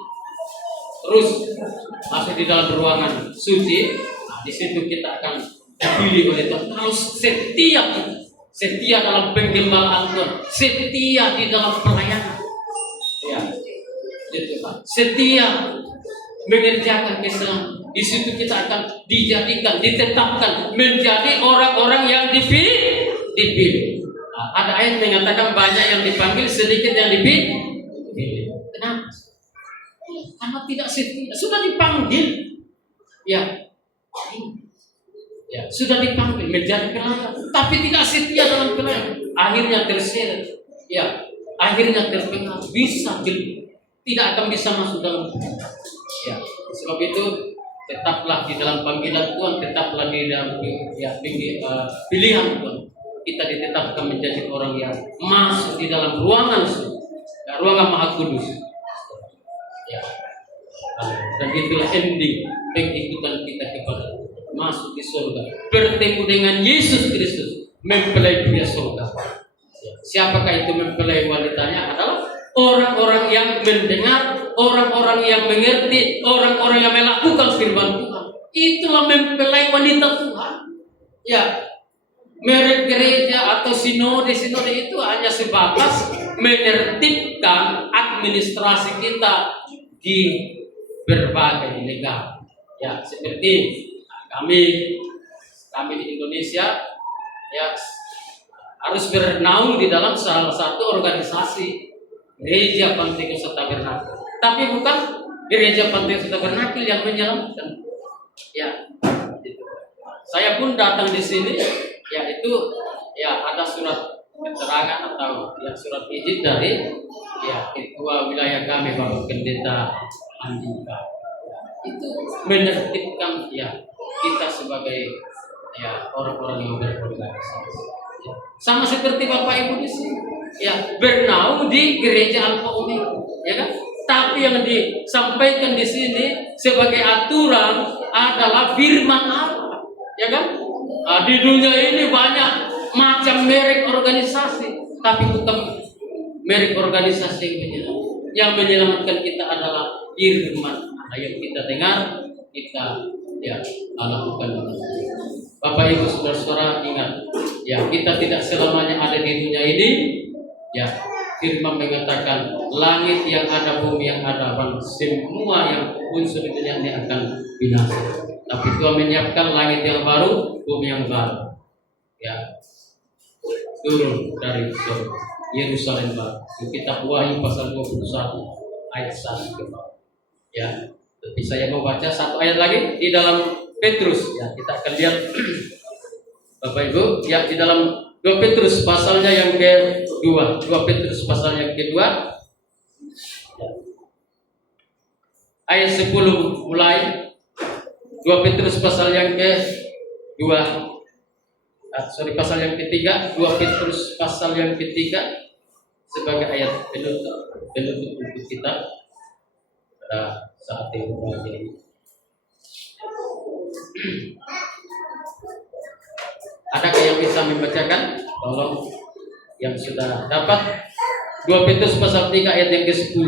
di dalam ruangan suci. Di situ kita akan dipilih oleh Tuhan. Kalau setia dalam penggembalaan Tuhan, setia di dalam pelayanan, ya, setia mengerjakan kesenangan. Di situ kita akan ditetapkan menjadi orang-orang yang dipilih. Nah, ada ayat mengatakan banyak yang dipanggil, sedikit yang dipilih. Kenapa? Karena tidak setia, sudah dipanggil, ya. Ya, sudah dipanggil menjadi pelayan, tapi tidak setia dalam pelayan, akhirnya terseret, ya, akhirnya terpengaruh, tidak akan bisa masuk dalam Tuhan. Ya, sebab itu tetaplah di dalam panggilan Tuhan, tetaplah di dalam pilihan Tuhan. Kita ditetapkan menjadi orang yang masuk di dalam ruangan Maha Kudus. Ya. Dan itulah ending pengikutan kita kepada masuk di surga, bertemu dengan Yesus Kristus, mempelai pria surga. Siapakah itu mempelai wanitanya? Adalah orang-orang yang mendengar, orang-orang yang mengerti, orang-orang yang melakukan firman Tuhan. Itulah mempelai wanita Tuhan. Ya, merek gereja atau sinode itu hanya sebatas menertibkan administrasi kita di berbagai negara. Ya, seperti kami di Indonesia ya harus bernaung di dalam salah satu organisasi Gereja Pantai Kosta Tabernakel. Tapi bukan Gereja Pantai Kosta Tabernakel yang menyelamatkan. Ya, itu. Saya pun datang di sini, ya itu ya ada surat keterangan atau ya surat izin dari ya ketua wilayah kami Bapak Pendeta Andika. Itu menertibkan ya kita sebagai ya orang-orang yang berorganisasi. Ya. Sama seperti Bapak Ibu di sini, ya bernaung di gereja Alfa Omega, ya kan? Tapi yang disampaikan di sini sebagai aturan adalah firman Allah, ya kan? Di dunia ini banyak macam merek organisasi, tapi bukan merek organisasi yang menyelamatkan kita adalah firman Allah yang kita dengar, kita ya lakukan. Bapak Ibu saudara-saudara ingat, ya kita tidak selamanya ada di dunia ini, ya. Firman mengatakan langit yang ada, bumi yang ada, semua yang unsur di dunia ini akan binasa. Tapi Tuhan menyiapkan langit yang baru, bumi yang baru. Ya, turun dari surga Yerusalem baru. Kitab Wahyu pasal 21 ayat 1 ke bawah. Ya, tapi saya mau baca satu ayat lagi di dalam Petrus. Ya, kita akan lihat Bapak Ibu, ya di dalam 2 Petrus pasalnya yang kedua, 2 Petrus pasal yang kedua, ayat 10 mulai, 2 Petrus pasal yang kedua, pasal yang ketiga, 2 Petrus pasal yang ketiga sebagai ayat penutup untuk kita pada saat ini. Adakah yang bisa membacakan? Tolong yang sudah dapat 2 Petrus pasal 3 ayat yang ke-10.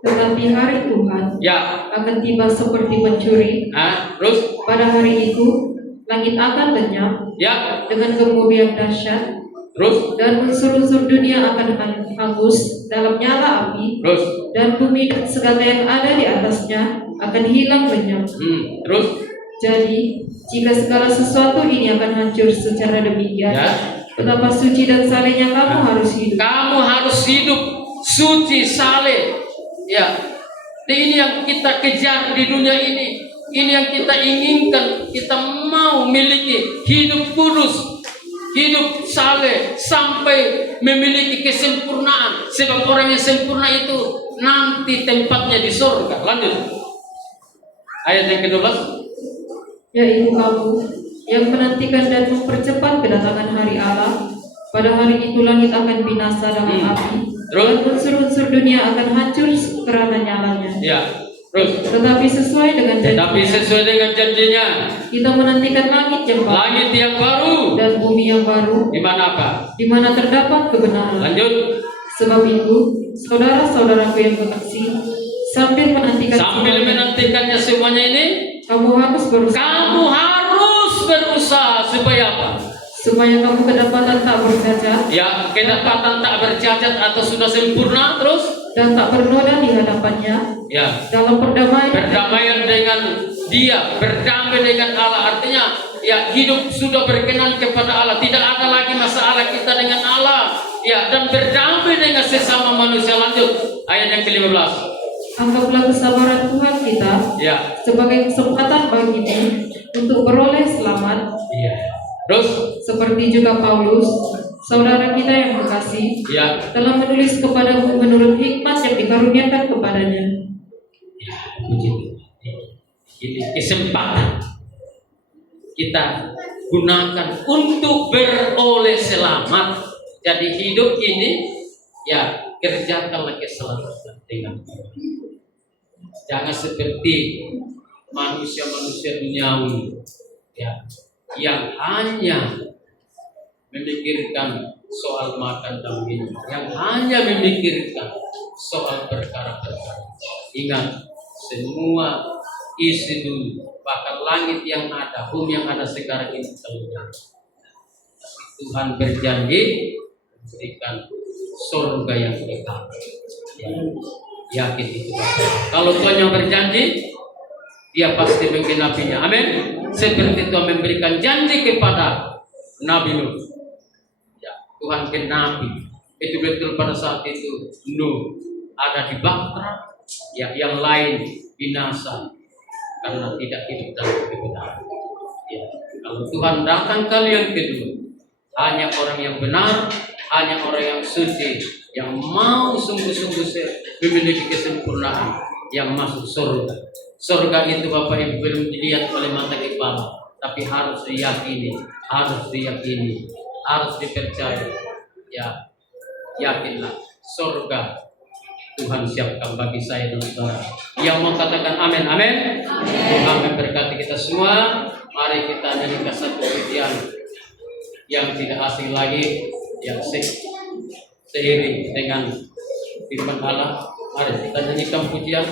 Tetapi hari Tuhan Ya. akan tiba seperti pencuri. Terus? Pada hari itu langit akan lenyap Ya. dengan gemuruh yang dahsyat. Terus? Dan unsur-unsur dunia akan hangus dalam nyala api. Terus? Dan bumi dan segala yang ada di atasnya akan hilang lenyap. Terus? Jadi, jika segala sesuatu ini akan hancur secara demikian, Ya. betapa suci dan salehnya kamu harus hidup. Kamu harus hidup suci, saleh. Ya. Ini yang kita kejar di dunia ini. Ini yang kita inginkan. Kita mau miliki hidup kudus, hidup saleh sampai memiliki kesempurnaan. Sebab orang yang sempurna itu nanti tempatnya di surga. Lanjut. Ayat yang ke-12. Yaitu kamu yang menantikan dan mempercepat kedatangan hari Allah. Pada hari itu langit akan binasa dalam api, dan unsur-unsur dunia akan hancur karena nyalanya. Ya, terus. Tetapi sesuai dengan janjinya, kita menantikan langit yang baru dan bumi yang baru, di mana apa? di mana terdapat kebenaran. Lanjut. Sebab itu, saudara-saudaraku yang kekasih, sambil menantikannya semuanya ini, kamu harus berusaha supaya apa? Supaya kamu kedapatan tak bercacat. Ya, kedapatan tak bercacat atau sudah sempurna terus dan tak bernoda di hadapannya. Ya. Dalam berdamaian dengan Dia, berdamai dengan Allah. Artinya, ya hidup sudah berkenan kepada Allah. Tidak ada lagi masalah kita dengan Allah. Ya, dan berdamai dengan sesama manusia. Lanjut ayat yang ke-15. Anggaplah kesabaran Tuhan kita sebagai kesempatan bagimu untuk beroleh selamat. Iya. Terus? Seperti juga Paulus, saudara kita yang kekasih, telah menulis kepadamu menurut hikmat yang dikaruniakan kepadanya. Ya, puji. Ini kesempatan kita gunakan untuk beroleh selamat. Jadi hidup ini kerjakanlah keselamatan dengan jangan seperti manusia-manusia duniawi yang hanya memikirkan soal makan dan minum, yang hanya memikirkan soal perkara-perkara. Ingat, semua isi dulu, bahkan langit yang ada, bumi yang ada sekarang ini lenyap. Tuhan berjanji memberikan surga yang kekal. Yakin itu. Kalau Tuhan yang berjanji, Dia pasti menggenapinya. Amin. Seperti Tuhan memberikan janji kepada Nabi Nuh. Ya, Tuhan genapi. Itu betul pada saat itu Nuh ada di bahtera, yang lain binasa. karena tidak hidup dalam kebenaran. Ya. Kalau Tuhan datang kali yang kedua, hanya orang yang benar, hanya orang yang suci, yang mau sungguh-sungguh memiliki kesempurnaan, yang masuk surga. Surga itu Bapak Ibu belum dilihat oleh mata kepala, tapi harus diyakini, harus dipercaya. Ya, yakinlah, surga Tuhan siapkan bagi saya dan saudara. Yang mau katakan amin, amin. Amin berkati kita semua. Mari kita nyanyikan satu pujian yang tidak asing lagi, yang seiring dengan firman Allah. Mari kita nyanyikan pujian.